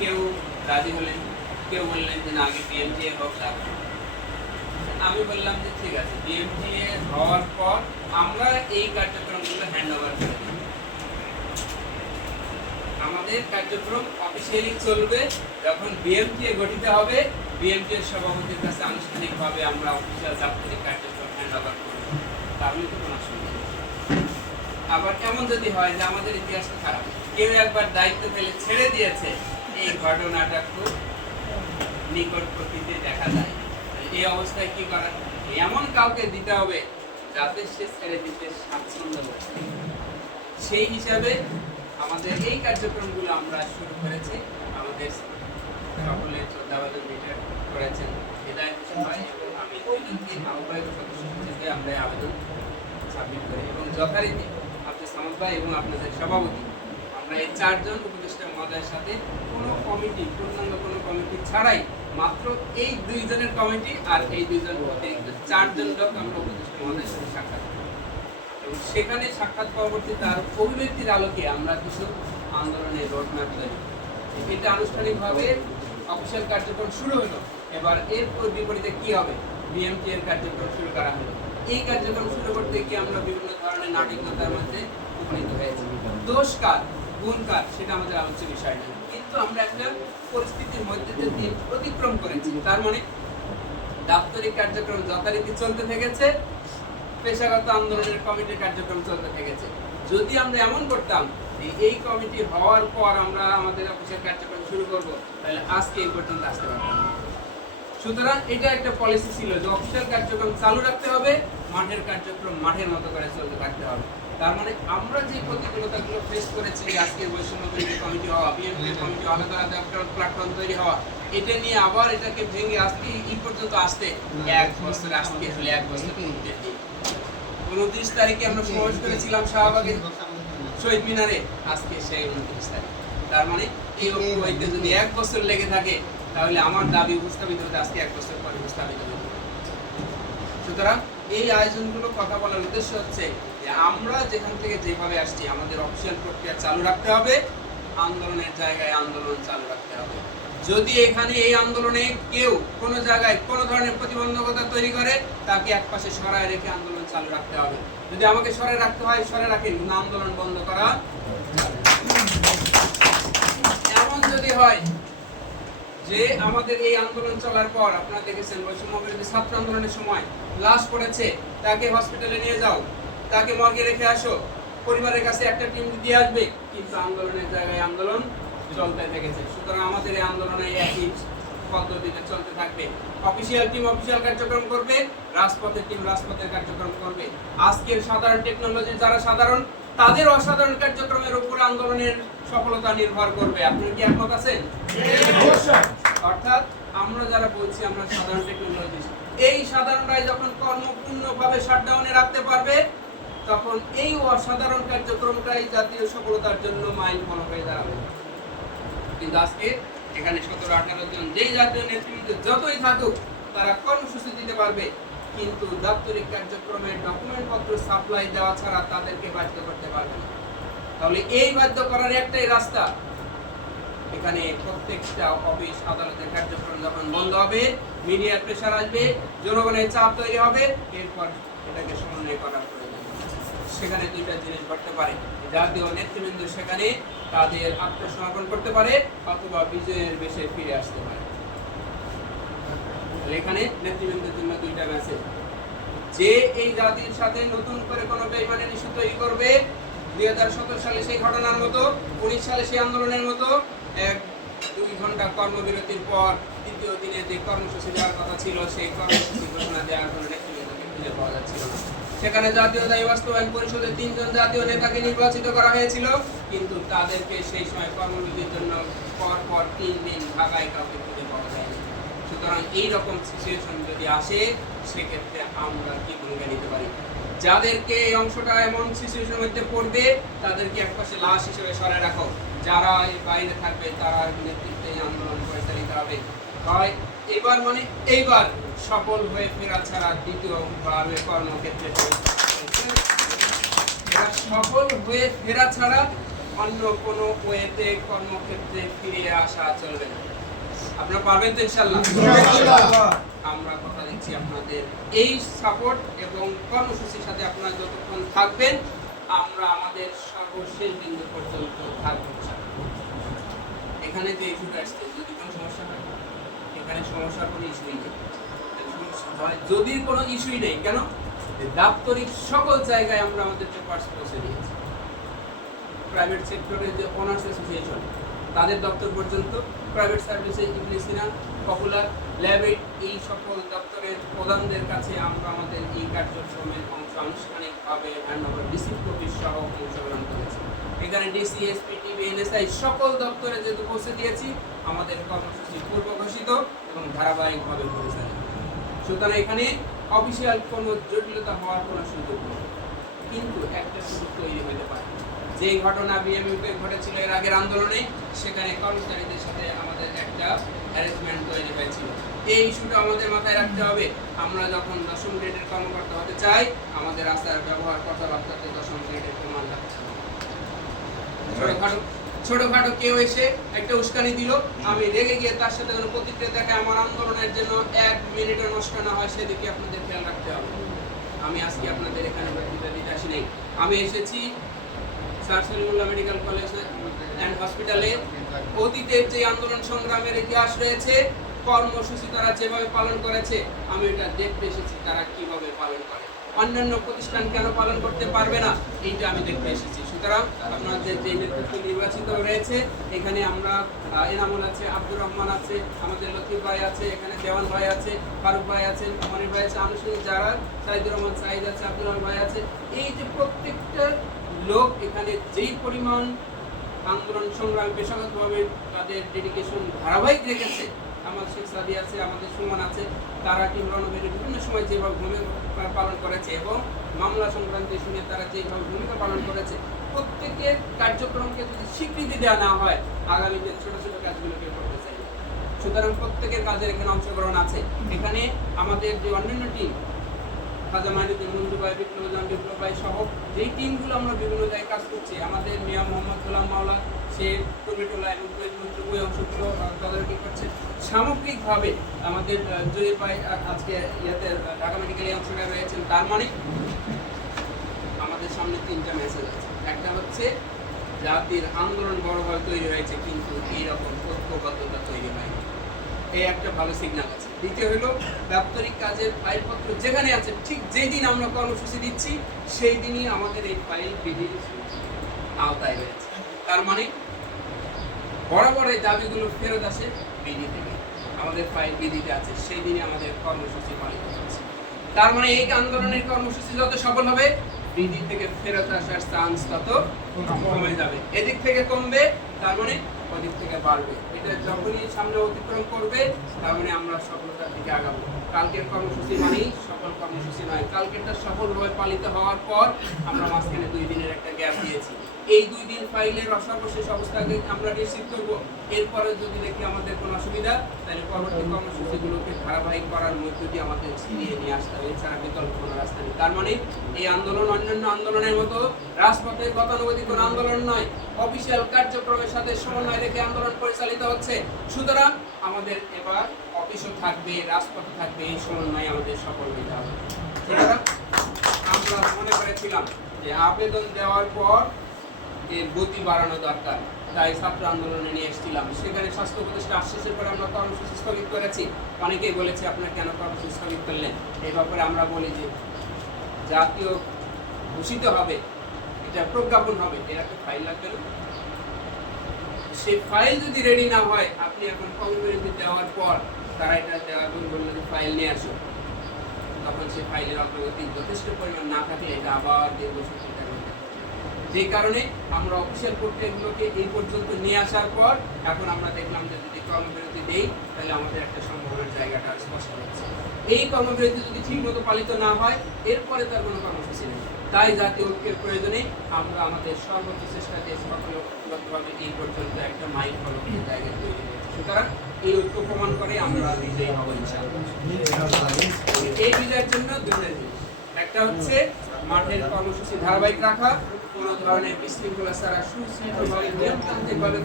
কেউ রাজি হলেন, কেউ বললেন যে না আগে বিএমটিএ হোক তারপর। আমি বললাম যে ঠিক আছে, বিএমটিএ হওয়ার পর আমরা এই কার্যক্রমগুলো হ্যান্ড ওভার করে দিই। আমাদের কার্যক্রম অফিসিয়ালি চলবে, যখন বিএমটিএ গঠিত হবে বিএমটিএর সভাপতির কাছে আনুষ্ঠানিকভাবে আমরা অফিসিয়াল দাপ্তরিক কার্যক্রম হ্যান্ড ওভার করব। তাহলে তো কোনো অসুবিধা নেই। আবার এমন যদি হয় যে আমাদের ইতিহাসটা খারাপ, কেউ একবার দায়িত্ব ফেলে ছেড়ে দিয়েছে, এই ঘটনাটা খুব নিকট প্রকৃতিতে দেখা যায়। এই অবস্থায় কি করার, এমন কাউকে দিতে হবে যাতে সে ছেড়ে দিতে স্বাচ্ছন্দ্য বোধ করে। সেই হিসাবে আমাদের এই কার্যক্রমগুলো আমরা শুরু করেছি। আমাদের সকলে শ্রদ্ধাভাজন মিটার করেছেন হৃদায়ত হোসেন ভাই এবং আমি দুইজনকে আহ্বায়ক সদস্য হিসেবে আমরা আবেদন সাবমিট করি এবং যথারীতি আপনার সামদ ভাই এবং আপনাদের সভাপতি আমরা এই চারজন উপদেষ্টা মহোদয়ের সাথে কোনো কমিটি, পূর্ণাঙ্গ কোনো কমিটি ছাড়াই মাত্র এই দুইজনের কমিটি আর এই দুইজন অতিরিক্ত চারজন লোক আমরা উপদেষ্টা মহোদয়ের সাথে সাক্ষাৎ করি এবং সেখানে সাক্ষাৎ পরবর্তী তার অভিব্যক্তির আলোকে আমরা কিছু আন্দোলনের রোডম্যাপ তৈরি। এটা আনুষ্ঠানিকভাবে অফিসিয়াল কার্যক্রম শুরু হলো। এবার এর বিপরীতে কি হবে, বিএমটি এর কার্যক্রম শুরু করা হলো। এই কার্যক্রম শুরু করতে গিয়ে আমরা বিভিন্ন ধরনের নাটকীয়তার মধ্যে উপনীত হয়েছি। দোষ কার, গুণ কার, সেটা আমাদের আলোচ্য বিষয় নয়, কিন্তু আমরা একটা পরিস্থিতির মধ্যে দিয়ে অতিক্রম করেছি। তার মানে দাপ্তরিক কার্যক্রম যথারীতি চলতে থেকেছে, পেশাগত আন্দোলনের কমিটির কার্যক্রম চলতে থেকেছে। যদি আমরা এমন করতাম এই কমিটি হওয়ার পর আমরা আমাদের অফিসের কার্যক্রম শুরু করব, তাহলে আজকে এই পর্যন্ত আসতে পারতাম না। সুতরাং এটা একটা পলিসি ছিল যে অফিসিয়াল কার্যক্রম চালু রাখতে হবে, মাঠের কার্যক্রম মাঠের মতো করে চলতে থাকতে হবে। তার মানে আমরা যে প্রতিকূলতাগুলো ফেস করেছি, আজকের বৈষম্য বিরোধী কমিটি হওয়া, বিএনপি কমিটি আলাদা আলাদা একটা প্ল্যাটফর্ম তৈরি হওয়া, এটা নিয়ে আবার এটাকে ভেঙে আজকে এই পর্যন্ত আসতে 1 বছর, আজকে হলে 1 বছর পূর্তি। 29 তারিখে আমরা সমাবেশ করেছিলাম শাহবাগে শহীদ মিনারে, আজকে সেই 29 তারিখ। তার মানে এই ঐক্য যদি 1 বছর লেগে থাকে, তাহলে আমার দাবি উপস্থাপিত হতে আজকে 1 বছর পরে উপস্থাপিত হবে। সুতরাং এই আয়োজনগুলো কথা বলার উদ্দেশ্য হচ্ছে যে আমরা যেখান থেকে যেভাবে আসছি আমাদের অফিসিয়াল প্রক্রিয়া চালু রাখতে হবে, আন্দোলনের জায়গায় আন্দোলন চালু রাখতে হবে। যদি এখানে এই আন্দোলনে কেউ কোনো জায়গায় কোনো ধরনের প্রতিবন্ধকতা তৈরি করে, তাকে একপাশে সরায় রেখে আন্দোলন চালু রাখতে হবে। যদি আমাকে সরায় রাখতে হয় সরায় রাখেন, কিন্তু আন্দোলন বন্ধ করা যাবে না। এমন যদি হয় যে আমাদের এই আন্দোলন চলার পর আপনারা দেখেছেন বৈষম্য বিরোধী ছাত্র আন্দোলনের সময় লাশ পড়েছে, তাকে হসপিটালে নিয়ে যাও, তাকে মর্গে রেখে আসো, পরিবারের কাছে একটা টিম দিয়ে আসবে, কিন্তু আন্দোলনের জায়গায় আন্দোলন চলতে থেকেছে। সুতরাং আমাদের এই আন্দোলনে একই পদ্ধতিতে চলতে থাকবে। অফিসিয়াল টিম অফিসিয়াল কার্যক্রম করবে, রাজপথের টিম রাজপথের কার্যক্রম করবে। আজকের সাধারণ টেকনোলজি যারা সাধারণ, তাদের অসাধারণ কার্যক্রমের উপর আন্দোলনের সফলতা নির্ভর করবে। আপনারা কি একমত আছেন? অর্থাৎ আমরা যারা বলছি আমরা সাধারণ টেকনোলজি, এই সাধারণরাই যখন কর্মপূর্ণভাবে শাটডাউনে রাখতে পারবে, তখন এই অসাধারণ কার্যক্রমটাই জাতীয় সফলতার জন্য মাইল ফলক হয়ে দাঁড়াবে। কিন্তু আজকে এখানে 17-18 জন যেই জাতীয় নেতৃত্ব যতই থাকুক, তারা কর্মসূচি দিতে পারবে, কিন্তু দাপ্তরিক কার্যক্রমের ডকুমেন্ট পত্র সাপ্লাই দেওয়া ছাড়া তাদেরকে বাধ্য করতে পারবে না। তাহলে এই বাধ্য করার একটাই রাস্তা, এখানে প্রত্যেকটা অফিস আদালতের কার্যক্রম যখন বন্ধ হবে, মিডিয়ার প্রেসার আসবে, জনগণের চাপ তৈরি হবে, এরপর এটাকে সমন্বয় করার প্রয়োজন। সেখানে দুইটা জিনিস ঘটতে পারে, জাতীয় নেতৃবৃন্দ সেখানে তাদের আত্মসমর্পণ করতে পারে অথবা বিজয়ের বেশে ফিরে আসতে পারে। এখানে নেতৃবৃন্দের জন্য দুইটা মেসেজ, যে এই জাতির সাথে নতুন করে কোনো বেইমানের ইস্যু তৈরি করবে, 2017 সালে সেই ঘটনার মতো, 19 সালে সেই আন্দোলনের মতো 1-2 ঘন্টা কর্মবিরতির পর তৃতীয় দিনে যে কর্মসূচি দেওয়ার কথা ছিল, সেই কর্মসূচি ঘোষণা দেওয়ার কোনো নেতৃবৃন্দকে খুঁজে পাওয়া যাচ্ছিল না। সেখানে জাতীয় দায়ী বাস্তবায়ন পরিষদের 3 জন জাতীয় নেতাকে নির্বাচিত করা হয়েছিল, কিন্তু তাদেরকে সেই সময় কর্মবিরতির জন্য পর 3 দিন ঢাকায় কাউকে খুঁজে পাওয়া যায়নি। সুতরাং এইরকম সিচুয়েশন যদি আসে, সেক্ষেত্রে আমরা কি ভূমিকা নিতে পারি? যাদেরকে এই অংশটা এমন সিচুয়েশনের মধ্যে পড়বে, তাদেরকে একপাশে লাশ হিসেবে সরায় রাখো। যারা এই বাইরে থাকবে, তারা নেতৃত্বে আন্দোলন পরিচালিত হবে। হয় এইবার মানে এইবার সফল হয়ে ফেরা ছাড়া দ্বিতীয়ভাবে কর্মক্ষেত্রে সফল হয়ে ফেরা ছাড়া অন্য কোনো ওয়েতে কর্মক্ষেত্রে ফিরে আসা চলবে না। আপনারা পারবেন তো ইনশাআল্লাহ? আমরা কথা দিচ্ছি আপনাদের এই সাপোর্ট এবং কর্মসূচির সাথে আপনারা যতক্ষণ থাকবেন আমরা আমাদের সর্বশেষ বিন্দু পর্যন্ত থাকবো। এখানে যে ইস্যুটা আসছে, যদি কোনো সমস্যা হয়, এখানে সমস্যার কোনো ইস্যুই নেই। যদি কোনো ইস্যুই নেই, কেন? দাপ্তরিক সকল জায়গায় আমরা আমাদের পেপারস পৌঁছে দিয়েছি। প্রাইভেট সেক্টরের যে অনার্স অ্যাসোসিয়েশন তাদের দপ্তর পর্যন্ত, প্রাইভেট সার্ভিসে ইংলিশিনা, পপুলার, ল্যাবেট, এই সকল দপ্তরের প্রধানদের কাছে আমরা আমাদের এই কার্যক্রমের অংশ আনুষ্ঠানিকভাবে হ্যান্ডওভার রিসিভ কপি সহ অংশগ্রহণ করেছি। এখানে ডিসি, এসপি, টিভি, এনএসআই সকল দপ্তরে যেহেতু পৌঁছে দিয়েছি, আমাদের কর্মসূচি পূর্ব ঘোষিত এবং ধারাবাহিকভাবে পরিচালিত। সুতরাং এখানে অফিসিয়াল কোনো জটিলতা হওয়ার কোনো সুযোগ নেই, কিন্তু একটা সুযোগ তৈরি হতে পারে। যে ঘটনা বিএমইউতে ঘটেছিল এর আগের আন্দোলনে, সেখানে কর্মচারীদের সাথে আমাদের একটা হ্যারাসমেন্ট তৈরি হয়েছিল। এই ইস্যুটা আমাদের মাথায় রাখতে হবে। আমরা যখন দশম গ্রেডের কর্মকর্তা হতে চাই, আমাদের আচার ব্যবহার কথাবার্তাতে দশম গ্রেডের প্রমাণ রাখতে হবে। ছোটখাটো কেউ এসে একটা উস্কানি দিল, আমি রেগে গিয়ে তার সাথে কোনো প্রতিক্রিয়া দেখায় আমার আন্দোলনের জন্য 1 মিনিটও নষ্ট না হয়, সেদিকে আপনাদের খেয়াল রাখতে হবে। আমি আজকে আপনাদের এখানে বক্তৃতা দিতে আসি নাই, আমি এসেছি sir Salimullah medical college and হসপিটালে অতীতের যে আন্দোলন সংগ্রামের ইতিহাস রয়েছে, কর্মসূচি তারা যেভাবে পালন করেছে, আমি এটা দেখতে এসেছি তারা কিভাবে পালন করে। অন্যান্য প্রতিষ্ঠান কেন পালন করতে পারবে না, এইটা আমি দেখতে এসেছি। সুতরাং আপনাদের যে নেতৃত্ব নির্বাচিত রয়েছে, এখানে আমরা এনামুল আছে, আব্দুর রহমান আছে, আমাদের লতিফ ভাই আছে, এখানে দেওয়ান ভাই আছে, ফারুক ভাই আছে, মনির ভাই আছে, আনুষ্ঠানিক যারা সাইদুর রহমান সাইদ আছে, আব্দুর রহমান ভাই আছে, এই যে প্রত্যেকটা লোক এখানে যেই পরিমাণ আন্দোলন সংগ্রামে পেশাগতভাবে তাদের ডেডিকেশন ধারাবাহিক রেখেছে, আমার শেখ সাদি আছে, আমাদের সুমন আছে, তারা কিন্তু রণবীরের বিভিন্ন সময় যেভাবে ভূমিকা পালন করেছে এবং মামলা সংক্রান্ত শুনে তারা যেভাবে ভূমিকা পালন করেছে, প্রত্যেকের কার্যক্রমকে যদি স্বীকৃতি দেওয়া না হয়, আগামীতে ছোট ছোট কাজগুলোকে করতে চাই। সুতরাং প্রত্যেকের কাজের এখানে অংশগ্রহণ আছে। এখানে আমাদের যে অন্যান্য টিম, খাজা মাইনুদ্দিন, মঞ্জু ভাই, বিপ্লব ভাই সহ যেই টিমগুলো আমরা বিভিন্ন জায়গায় কাজ করছি, আমাদের মিয়া মোহাম্মদ গোলাম মাওলা, সে টমেটোলা এবং ওই অংশগুলো তদারকি করছে। সামগ্রিকভাবে আমাদের জয়ীর ভাই আজকে ইয়াতে ঢাকা মেডিকেলে অংশটা রয়েছেন। তার মানে আমাদের সামনে 3টা মেসেজ আছে। একটা হচ্ছে জাতির আন্দোলন বড়ভাবে তৈরি হয়েছে, কিন্তু এইরকম ঐক্যবদ্ধতা তৈরি হয়নি, এই একটা ভালো সিগন্যাল আছে। দ্বিতীয় হলো দাপ্তরিক কাজের ফাইলপত্র যেখানে আছে, ঠিক যেই দিন আমরা কর্মসূচি দিচ্ছি সেই দিনই আমাদের এই ফাইল বিধির আওতায় রয়েছে। তার মানে বরাবর এই দাবিগুলো ফেরত আসে বিধি থেকে, আমাদের ফাইল বিধিতে আছে, সেই দিনই আমাদের কর্মসূচি পালিত হচ্ছে। তার মানে এই আন্দোলনের কর্মসূচি যত সফল হবে, বিধি থেকে ফেরত আসার চান্স তত কমে যাবে। এদিক থেকে কমবে, তার মানে ওদিক থেকে বাড়বে। এটা যখনই সামনে অতিক্রম করবে, তার মানে আমরা সফলতার দিকে আগাবো। কালকের কর্মসূচি মানেই সফল কর্মসূচি নয়। কালকেরটা সফলভাবে পালিত হওয়ার পর আমরা মাঝখানে 2 দিনের একটা গ্যাপ দিয়েছি। এই 2 দিন ফাইলের সর্বশেষ অবস্থাকে আমরা রিসিভ করব। এরপরে যদি দেখি আমাদের কোনো অসুবিধা, তাহলে পরবর্তী কর্মসূচিগুলোকে ধারাবাহিক করার মধ্য দিয়ে আমাদের ছিনিয়ে নিয়ে আসতে হবে, এছাড়া বিকল্প কোনো রাস্তা নেই। তার মানে এই আন্দোলন অন্যান্য আন্দোলনের মতো রাজপথের গতানুগতিক কোনো আন্দোলন নয়, অফিসিয়াল কার্যক্রমের সাথে সমন্বয় রেখে আন্দোলন পরিচালিত হচ্ছে। সুতরাং আমাদের এবার অফিসও থাকবে, রাজপথ থাকবে, এই সমন্বয় আমাদের সফল হতে হবে। সুতরাং আমরা মনে করেছিলাম যে আবেদন দেওয়ার পর এর গতি বাড়ানো দরকার, তাই ছাত্র আন্দোলনে নিয়ে এসেছিলাম। সেখানে স্বাস্থ্য উপদেষ্টা আশ্বাসের পরে আমরা কর্মসূচি স্থগিত করেছি। অনেকেই বলেছে আপনারা কেন কর্মসূচি স্থগিত করলেন, এই ব্যাপারে আমরা বলি যে জাতীয় ঘোষিত হবে, এটা প্রজ্ঞাপন হবে, এর একটা ফাইল লাগবে না? সেই ফাইল যদি রেডি না হয়, আপনি এখন কর্মবিরতি দেওয়ার পর তারা এটা দেওয়ার বললো যে ফাইল নিয়ে আসো, তখন সেই ফাইলের অগ্রগতি যথেষ্ট পরিমাণ না থাকলে এটা আবার দীর্ঘসূত্র। যে কারণে আমরা অফিসিয়াল প্রক্রিয়াগুলোকে এই পর্যন্ত নিয়ে আসার পর এখন আমরা দেখলাম যে যদি কর্মবিরতি দেই, তাহলে আমাদের একটা সম্ভাবনার জায়গাটা স্পষ্ট হচ্ছে। এই কর্মবিরতি যদি ঠিকমতো পালিত না হয়, এরপরে তার কোনো কর্মসূচি নেই। তাই জাতীয় ঐক্যের প্রয়োজনে আমরা আমাদের সর্বোচ্চ চেষ্টা দিয়ে সফলভাবে এই পর্যন্ত একটা মাইল ফলকের জায়গা তৈরি হয়েছে। সুতরাং এই ঐক্য প্রমাণ করে আমরা বিজয়ী হব ইনশাআল্লাহ। এই বিজয়ের জন্য 2টা জিনিস, একটা হচ্ছে মাঠের কর্মসূচি ধারাবাহিক রাখা, কোনো ধরনের বিশৃঙ্খলা ছাড়া সুশৃঙ্খলভাবে নিয়মতান্ত্রিকভাবে